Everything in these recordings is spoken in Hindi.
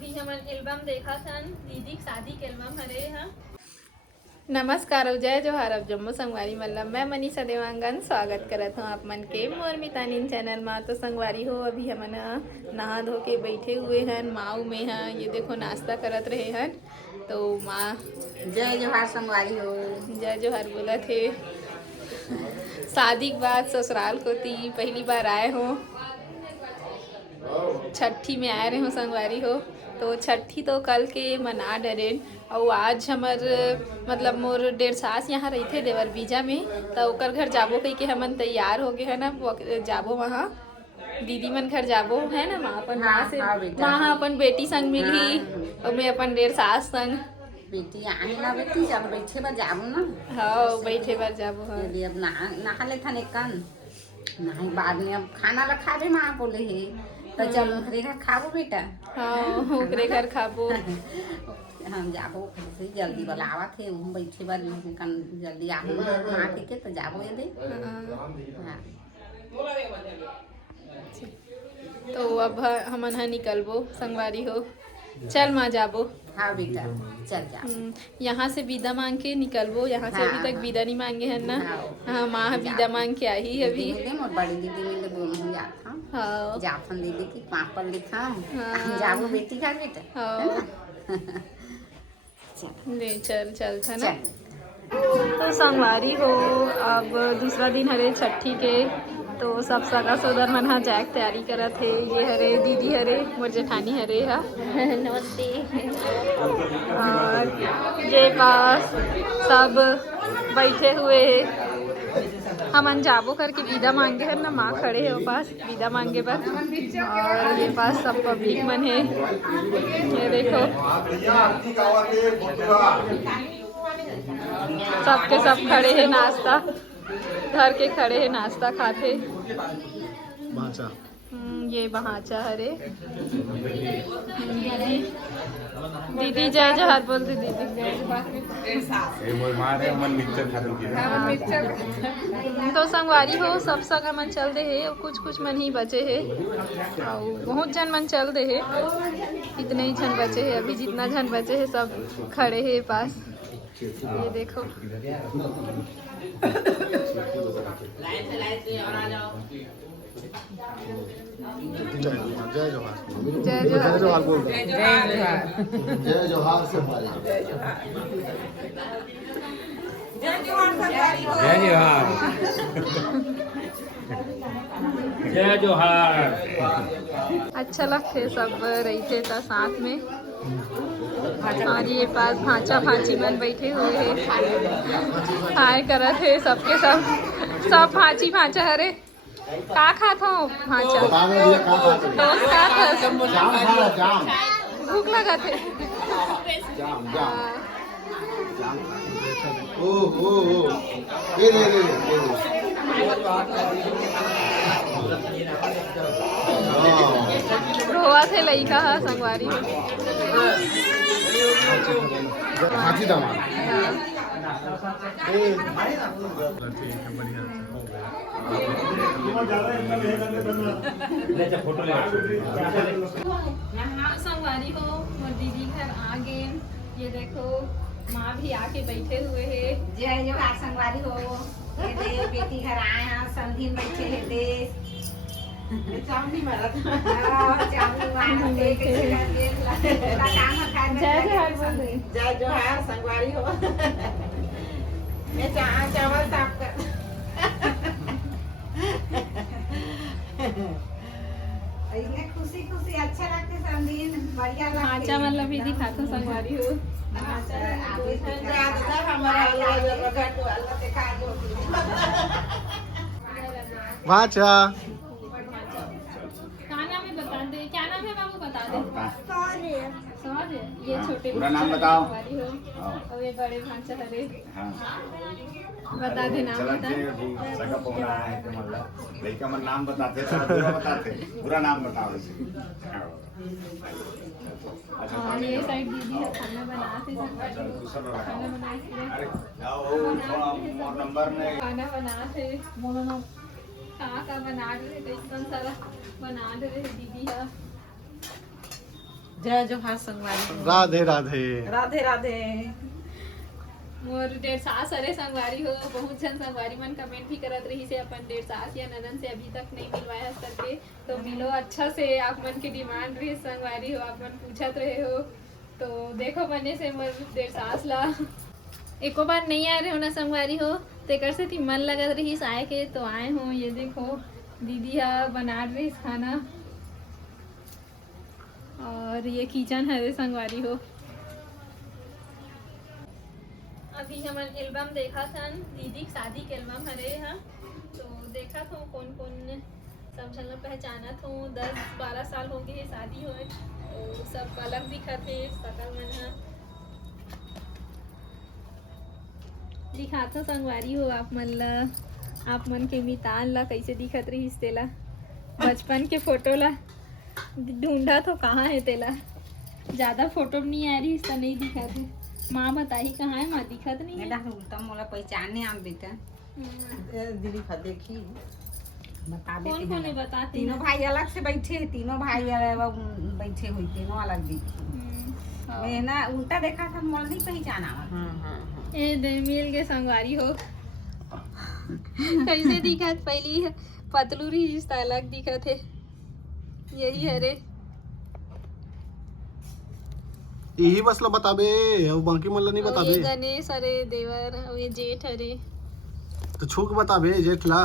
अभी हमन एल्बम देखा थन दीदी शादी के एल्बम हरे हा। नमस्कार और जय जोहार अब जम्मू संगवारी मतलब मैं मनीषा देवांगन स्वागत करत हूँ आप मन के मोर मितानिन चैनल में। तो संगवारी हो अभी हमन नहा धो के बैठे हुए हन माऊ में हैं, ये देखो नाश्ता करत रहे हन। तो माँ जय जोहार संगवारी हो। जय जोहार बोला थे। शादी के बाद ससुराल को ती पहली बार आए हो, छठी में आए रहे हो संगवारी हो। तो छठी तो कल के मना डरे और आज हमार मतलब मोर डेढ़ सास यहाँ रहते देवर बीजा में, तो ओकर घर जाबो कही के हमन तैयार हो गए है ना, जाबो वहाँ दीदी मन घर जाबो है ना। माँ अपन माँ से माँ अपन बेटी संग मिली और मैं अपन डेढ़ सास संग बेटी आए ना बेटी जब बैठे बार जाबो ना। हाँ बैठे बार जाबो। हाँ यदि अब नहा ले था निकन नहीं बाद में अब खाना रखा दे माँ बोले है तो चल ओकरे घर खाबो बेटा। हाँ ओकरे घर खाबो। हम जाबो से जल्दी बुलावा थे हम बैठे बार कन जल्दी आबो माँ के तो जाबो ये दे। तो अब हमन हा निकलबो संगवारी हो, चल माँ जाबो। हाँ बेटा चल जा। यहाँ से विदा मांग के निकलबो, यहाँ से अभी तक विदा नहीं मांगे हैं ना। हाँ माँ विदा मांग के आई अभी। मोर बड़ी दीदी मिले दोनों जाता। हाँ जाफन दीदी की पापड़ लिखा जाबो बेटी घर बेटा। हाँ ले चल चल था ना। चल तो संगवारी हो अब दूसरा दिन हरे छठी के, तो सब सगा सोदर मन हा जाए के तैयारी करत है। ये हरे दीदी हरे मोर जेठानी हरे हा नमस्ते। और ये पास सब बैठे हुए है, हमन जाबो करके विदा मांगे है ना। माँ खड़े है वो पास विदा मांगे पर, और ये पास सब पब्लिक मन है। ये देखो सबके सब खड़े हैं, नाश्ता धर के खड़े हैं, नाश्ता खाते। ये बहाचा हरे दीदी जय जोहार बोलते दीदी। तो संगवारी हो सब सगा मन चल दे है और कुछ मन ही बचे है और बहुत जन मन चल दे है, इतने ही जन बचे है। अभी जितना जन बचे है सब खड़े है पास। ये देखो जय जोहार जय जोहार बोल जय जोहार से जय जोहार जय जोहार। अच्छा लगते सब रहते था साथ में। और ये पास भांचा भांची मन बैठे हुए हैं, हाय करत है सबके सब भांची भांचा हरे का खात हो भांचा दोस्त का था भूख लगा थे। रोआ थे लइका हा संगवारी हाथी दामा संगवारी हो मोर दीदी घर आ गए। ये देखो माँ भी आके बैठे हुए है। जय जोहार संगवारी हो। ये दे बेटी घर आए हैं संधीन बैठे है दे चावनी मारत चावनी मारत जय जोहार बोल रही। जय जोहार संगवारी हो। मैं चावल साफ कर इतने खुशी खुशी अच्छा लगते संधीन बढ़िया लगते। भांचा मतलब भी दिखाता संगवारी हो। भाचा क्या नाम है बता दे, क्या नाम है बाबू बता दे। सौर्य ये छोटे पूरा नाम बताओ। और ये बड़े भांचा हरे हाँ बता दे नाम चला बता। जे सगा पोगड़ा है तो मतलब लड़का मन नाम बताते सब पूरा बताते पूरा नाम बताओ इसे। और ये साइड दीदी है खाना बनाते खाना बनाते अरे आओ मोर नंबर में खाना बनाते का बना रहे थे, इतना सारा बना रहे दीदी है। जय जोहार संगवारी हो। राधे राधे। राधे राधे। मोर डेढ़ सास अरे संगवारी हो, बहुत जन संगवारी मन कमेंट भी करत रही से अपन डेढ़ सास या ननन से अभी तक नहीं मिलवाया है करके, तो मिलो अच्छा से। आप मन की डिमांड रही संगवारी हो, आप मन पूछत रहे हो, तो देखो बने से मोर डेढ़ सास ला एको बार नहीं आ रहे हो ना संगवारी हो, तेकर से मन लगत रही आए के, तो आए हो। ये देखो दीदी हा बना रही खाना, और ये किचन है संगवारी हो। अभी हमन एल्बम देखा था, दीदी की शादी के एल्बम हरे हा, तो देखा था कौन कौन सब झन पहचाना था। 10-12 साल हो गए शादी होए, तो सब अलग दिखत है सकल मन हा। दिखाता संगवारी हो आप मन ला, आप मन के मितान ला कैसे दिखत रही तेला, बचपन के फोटो ला ढूंढा तो कहाँ है तेला, ज्यादा फोटो नहीं आ रही तो नहीं दिखत है। माँ बताई कहाँ है, माँ दिखत नहीं है। उल्टा मोला पहचाने आम बेटा दीदी का देखी बता देते कौन कौन है बताते तीनों हैं। भाई अलग से बैठे हैं, तीनों भाई बैठे हुए, तीनों अलग दिखे। मैं ना उल्टा देखा था, मोला नहीं पहचाना। ए दे मिल के संगवारी हो कैसे दिखत, पहली पतलू रही रिश्ता अलग दिखत है, यही हरे। यही बस ला बताबे और बाकी मन ला नहीं और बताबे। ये गणेश अरे देवर, और ये जेठ अरे, तो छू के बताबे जेठ ला।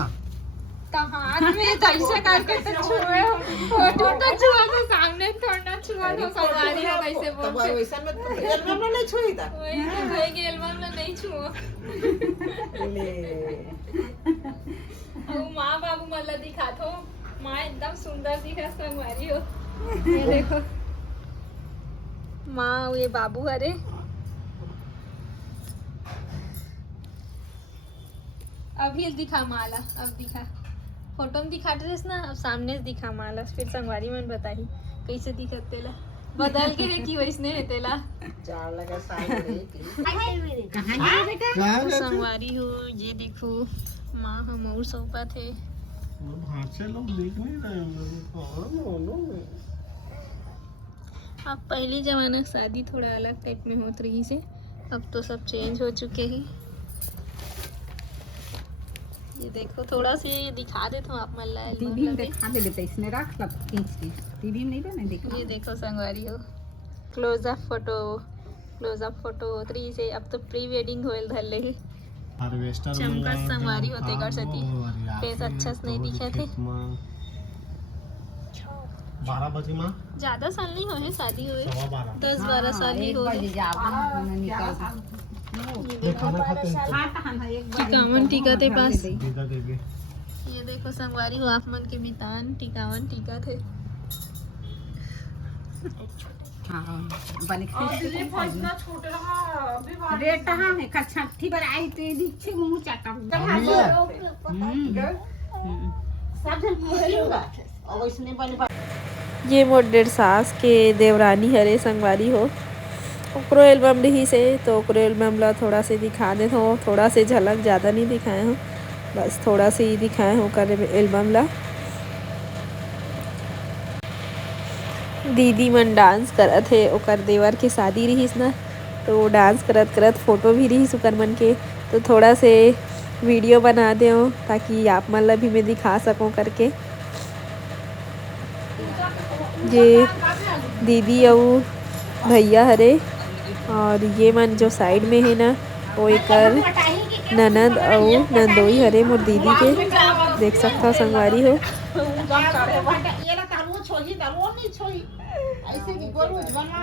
तो हाथ में कैसे करके तो छुए हो, फोटो तो छुआ तो सामने थोड़ा छुआ तो संगवारी हो कैसे बोलते। वैसा में एल्बम में नहीं छुई था। वही तो भाई के एल्बम में नहीं छुओ। और माँ बाबू मला दिखात हो, माँ एकदम सुंदर दिखा संगवारी हो। ये देखो माँ, ये बाबू हरे। अभी दिखा माला, अब दिखा फोटो में दिखा ड्रेस ना, अब सामने से दिखा माला, फिर संगवारी मन बताही कैसे दिखत तेला, बदल के है कि वैसने है तेला। चार लगा साइड में कहां है बेटा। संगवारी हो ये देखो माँ हम और सौपा थे। भाषे लोग देख नहीं रहे। अब पहले जमाना की शादी थोड़ा अलग टाइप में होत रही से, अब तो सब चेंज हो चुके हैं। ये देखो थोड़ा सा ये दिखा देता हूँ आप मला टीवी में दिखा दे बेटा, इसने रख लब खींच के टीवी में नहीं बने देखो। ये देखो संगवारी हो क्लोज अप फोटो होत रही से, अब तो प्री वेडिंग होल धर ले हार्वेस्टर चमका संगवारी होते कर सती, फेस अच्छा से नहीं दिखे थे। 12 बजे माँ ज्यादा साल नहीं हुए शादी हुए, 12:15 10-12 साल ही हो गए। टिकावन टीका थे पास। ये देखो संगवारी हो आप मन के मितान टिकावन टीका थे। छठी बार आई तो दीक्षे मुंह चाटा ये मोर डेढ़ सास के देवरानी हरे संगवारी हो, ओकरो एल्बम रही से, तो ओकरो एल्बम ला थोड़ा से दिखा दे हो, थोड़ा से झलक, ज़्यादा नहीं दिखाए हो, बस थोड़ा से ही दिखाए हो कर एल्बम ला। दीदी मन डांस करत है, ओकर देवर के शादी रहीस ना, तो डांस करत करत फोटो भी रहीस ओकर मन के, तो थोड़ा से वीडियो बना दे ताकि आप मन ला भी मैं दिखा सकूं करके। ये दीदी और भैया हरे, और ये मन जो साइड में है ना वो एकर ननद और नंदोई हरे मोर दीदी के, देख सकता संगवारी हो।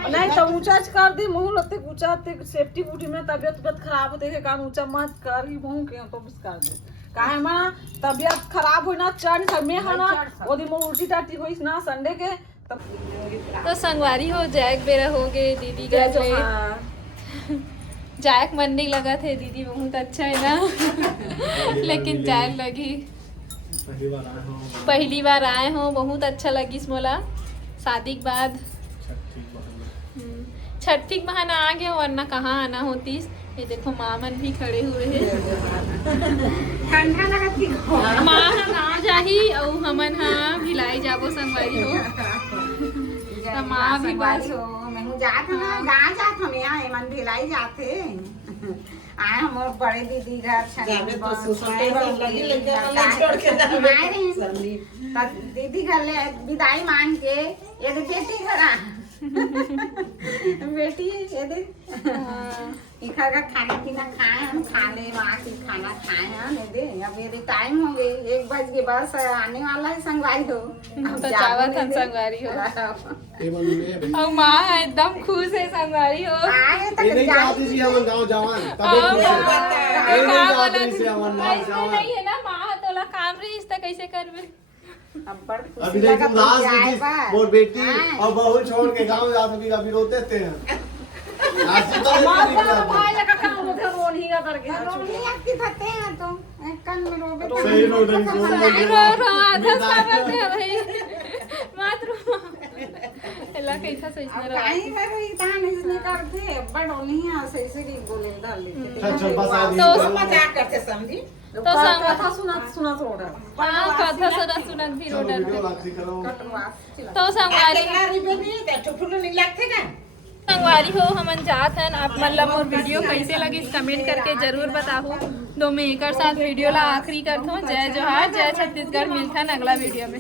नहीं तो ऊंचा कर दी मुंह लते ऊंचा ते सेफ्टी बूटी में तबियत खराब होते के कारण ऊंचा मत कर ही मुंह के तो बस कर दे काहे माना तबियत खराब होई ना चढ़ समय है ना ओदी मुंह उल्टी टाटी होई ना संडे के तो संगवारी हो जायक बेरा हो गए दीदी गए जायक मन नहीं लगा थे, दीदी बहुत अच्छा है ना लेकिन जायक लगी। पहली बार आए हो, बहुत अच्छा लगी मोला शादी के बाद। छठी के बहाना आ गए, वरना कहाँ आना होती। ये देखो माँ मन भी खड़े हुए हैं, ठंडा लगती माँ ना जाही और हमन हाँ भिलाई जाबो संगवारी हो। तो माँ भी बस हो मैं हूँ जात हूँ ना गाँव जात हम यहाँ मन भिलाई जाते आए हम और बड़े दीदी घर जाबे तो सुसुटे वाला लगी लगे वाला छोड़ के जाबे दीदी घर ले विदाई मांग के ये बेटी घर आ बेटी ये दे इखा का खाना पीना खाए हम खा ले वहाँ की खाना खाए हैं नहीं दे अब ये टाइम हो गए 1 बज के बस आने वाला है संगवारी हो तो चावत हम संगवारी हो ये मन में और माँ एकदम खुश है संगवारी हो आए तक ये नहीं चाहती थी हम गांव जवान तबे खुश है ये नहीं चाहती थी हम गांव ऐसे जवान नहीं है ना माँ तोला काम रही इस तक कैसे करबे अभी देख तुम लास्ट दीदी मोर बेटी और बहू छोड़ के गांव जाते भी अभी रोते थे आज तो भाई लगा काम होते रोन ही का करके रोनी आती थते हैं तो कन में रोबे सही रो रही रो आधा सावन है भाई मात्र एला कैसा सही से रहा काई करो इतान इसने करते बड़ नहीं आ सही से बोले डाल लेते चल चल बस आ तो मजाक करते समझी तो संग कथा सुना थोड़ा हाँ कथा सदा सुनत भी रोडर वीडियो लाती करो कटवास तो संगवारी अकेला रिबे नहीं ते ठुठुलो नहीं लगते का संगवारी हो हमन जात हन आप मतलब मोर वीडियो कैसे लगी कमेंट करके जरूर बताओ दो मैं एक साथ वीडियो ला आखिरी करता हूँ जय जोहार जय छत्तीसगढ़ मिलता है अगला वीडियो में